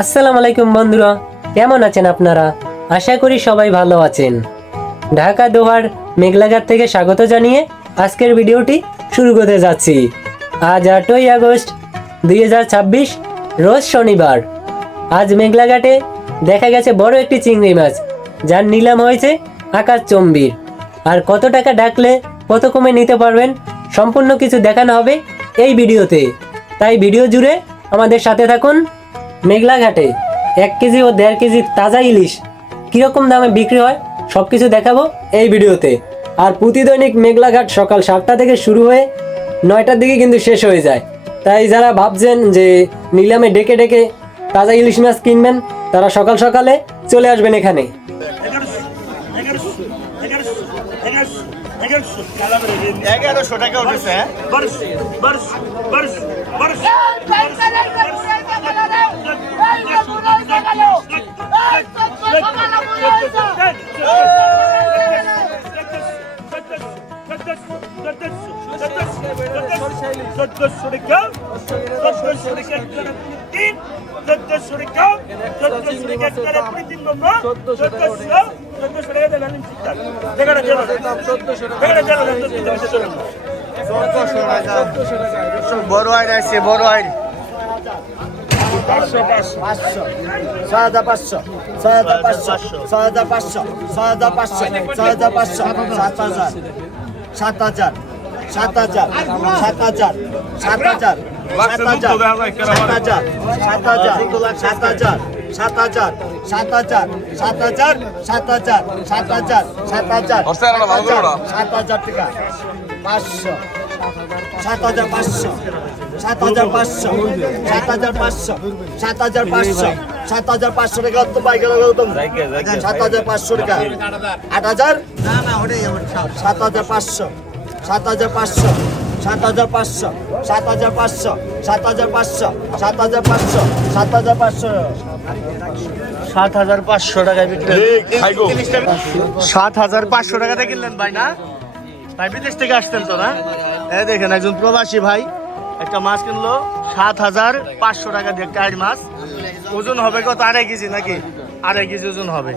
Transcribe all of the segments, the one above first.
আসসালামু আলাইকুম বন্ধুরা, কেমন আছেন আপনারা? আশা করি সবাই ভালো আছেন। ঢাকা দোহার মেঘলাঘাট থেকে স্বাগত জানিয়ে আজকের ভিডিওটি শুরু করতে যাচ্ছি। আজ 8ই আগস্ট 2026, রোজ শনিবার। আজ মেঘলাঘাটে দেখা গেছে বড় একটি চিংড়ি মাছ, যার নিলাম হয়েছে আকাশচম্বীর। আর কত টাকা ডাকলে কত কমে নিতে পারবেন, সম্পূর্ণ কিছু দেখানো হবে এই ভিডিওতে। তাই ভিডিও জুড়ে আমাদের সাথে থাকুন। মেঘলাঘাটে 1 কেজি ও 1.5 কেজি তাজা ইলিশ কীরকম দামে বিক্রি হয় সব কিছু দেখাবো এই ভিডিওতে। আর প্রতিদৈনিক মেঘলাঘাট সকাল 7টা থেকে শুরু হয়ে 9টার দিকে কিন্তু শেষ হয়ে যায়। তাই যারা ভাবছেন যে নিলামে ডেকে ডেকে তাজা ইলিশ মাছ কিনবেন, তারা সকাল সকালে চলে আসবেন এখানে। 1100 টাকা উঠেছে। বড় আইন আছে, বড় আইন 500 6500 6500 6500 6500 6500 7000 7000 7000 7000 7,500 টাকায় বিক্রি। 7,500 টাকাতে কিনলেন ভাই? না ভাই, বিদেশ থেকে আসতেন তো না? এই দেখেন, একজন প্রবাসী ভাই একটা মাছ কিনলো 7,500 টাকা দিয়ে। একটা মাছ ওজন হবে কত? 2.5 কেজি নাকি? 2.5 কেজি ওজন হবে।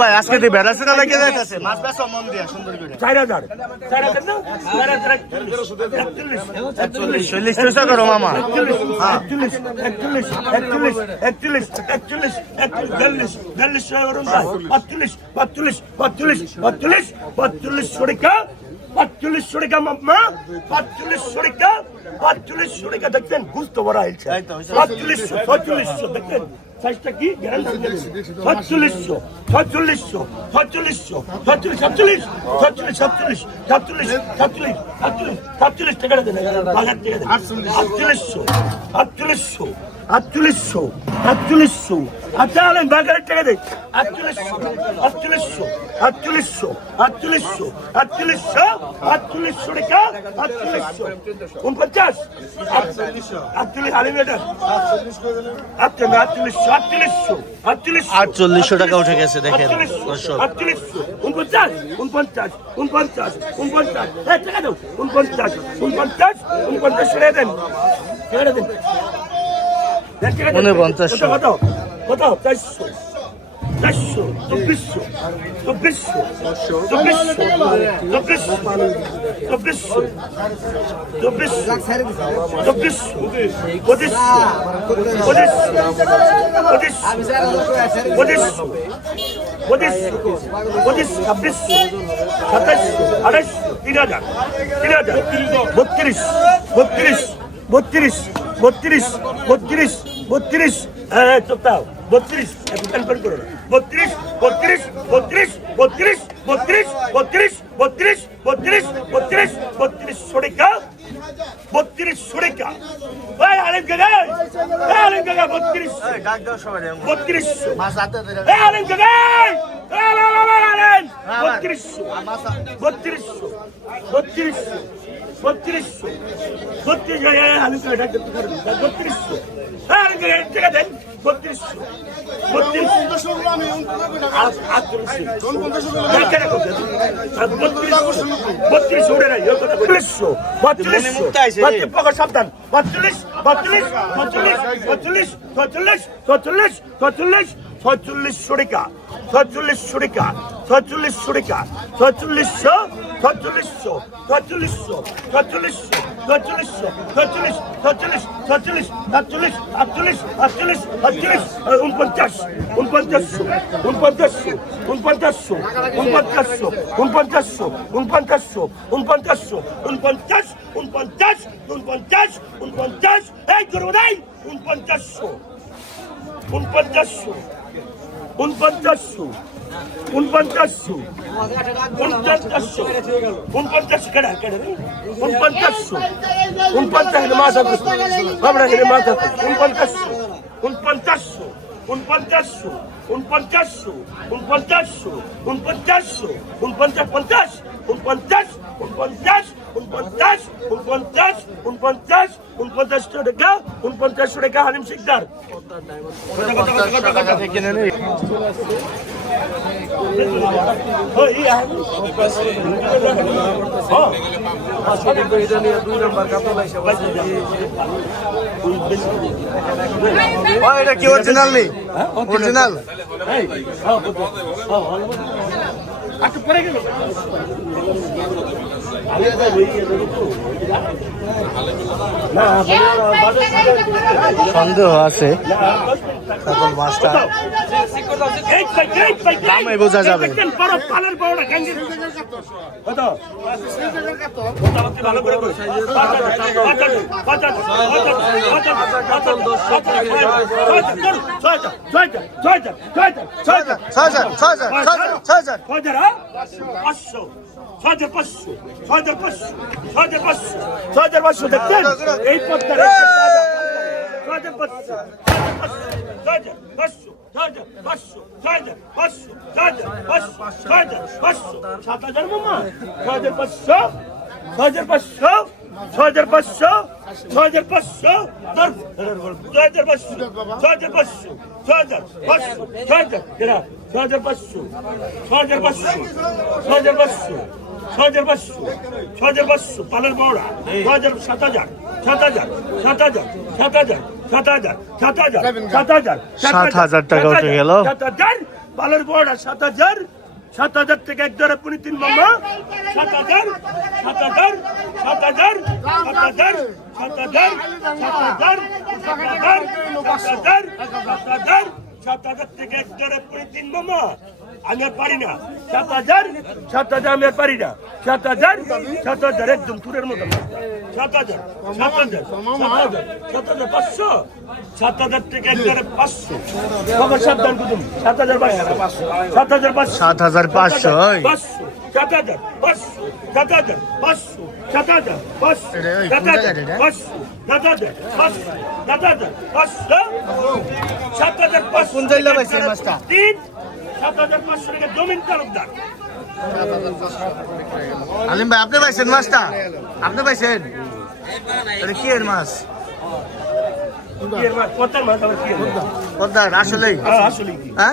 ভাই আজকে বেড়াচেরা লেগে যাইতেছে, মাছ বেচা মন দিয়া সুন্দর করে। 4,000 40 টাকা করো মামা। 4500 টাকা মামা, 4500 টাকা, 4500 টাকা। দেখছেন বুঝতে বড় হয়েছে। 4500 দেখেন সাইজটা কি? 4500 4500 4500 47 47 47 47 47 47 টাকা দেন। 4800 4800 4800 4800। আচ্ছা আলেন বাজারের টাকা দেখ। 4800 4800 4800 4800 4800 4800 টাকা। 4800 49 48 আলেন এটা 4800 টাকা উঠে গেছে। দেখেন 4800 49 49 49 49 টাকা দাও। 49 49 49 ছেড়ে দেন, ছেড়ে দেন। 49 কত কত? 400 400 2400 2400 2400 2400 2400 32 32 32 32 32 32 32 করো না। 32 32 32 32 32 32 32 টাকা 32 টাকা ভাই আলেম কাকা 32 এই ডাক দাও সবাই 32 মাছ হাতে ধরে এই আলেম কাকা আলেম 32 32 32 32 আলেম কাকা ডাক দাও 32 আলেম কাকা টাকা দেন 32 টাকা হালিম শিকদার টাকা থেকে কিনে নেই এটা কি অরিজিনাল নেই অরিজিনাল সন্দেহ আছে এখন মাছটা দামে বোঝা যাবে দেখতেন এই পদ্মার পালের বড়া 7,000 টাকা উঠে গেল 7,000 পালের বড়া 7,000 থেকে এক ধরে পুনি 3 মামা 7,000 থেকে এক ধরে পুনি 3 মামা আমি আর পারি না 7,000 আমি আর পারি না 7,000 একদম তুরের মতো 7,000 7,500 থেকে একবারে 500 বাবা সাবধান কুতুম 7,500 জমিন তালুকদার আলিম ভাই আপনি পাইছেন মাছটা আপনি পাইছেন এটা কি এর মাছ পদ্মার মাছ আবার কি পদ্মার আসলেই আসলে হ্যাঁ